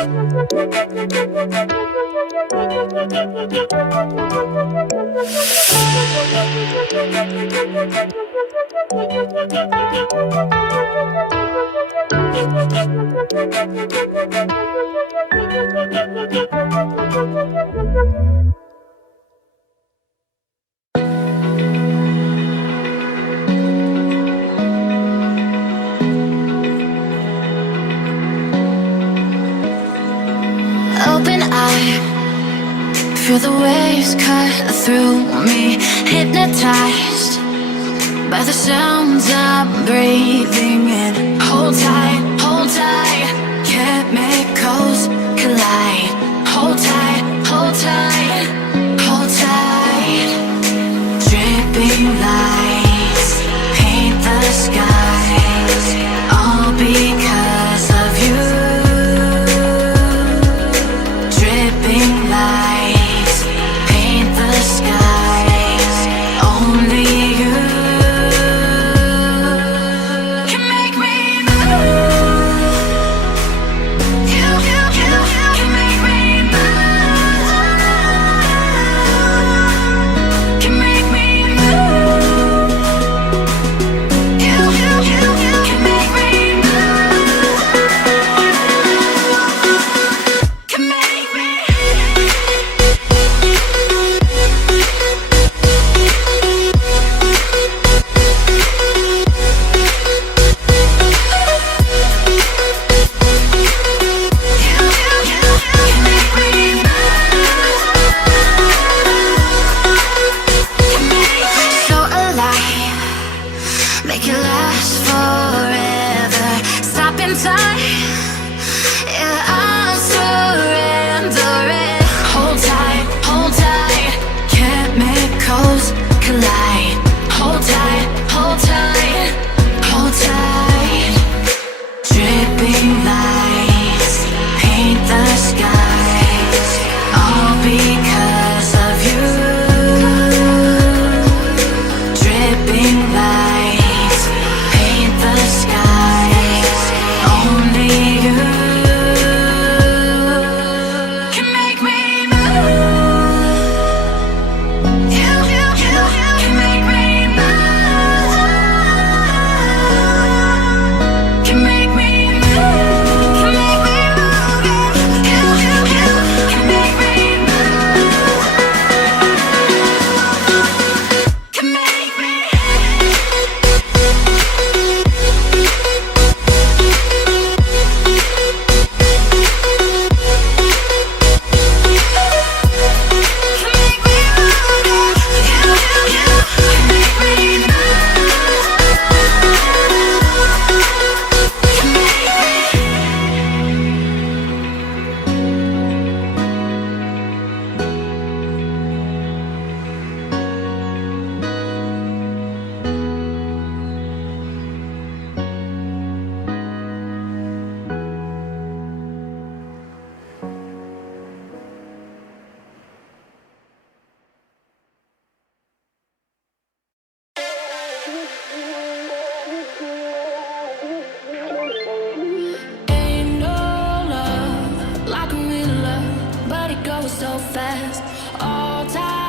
Open eye, feel the waves cut through me, hypnotized by the sounds I'm breathing in. Hold tight, chemicals collide. Hold tight, hold tight, hold tight. Dripping lights paint the skies, all because of you. Dripping lights paint the skies, only you can make me move. You can make me move. Can make me move. You can make me move. Can make me. So alive, make it last forever. Stop in time, yeah, I'm surrendering. Hold tight, chemicals collide. Hold tight, hold tight, hold tight. Dripping lights paint the skies, all because of you. Dripping lights paint the skies, only you can make me move. You can make me move. Can make me move. Can make me move. You can make me move. Can make me. Ain't no love like a real love, but it goes so fast. All time.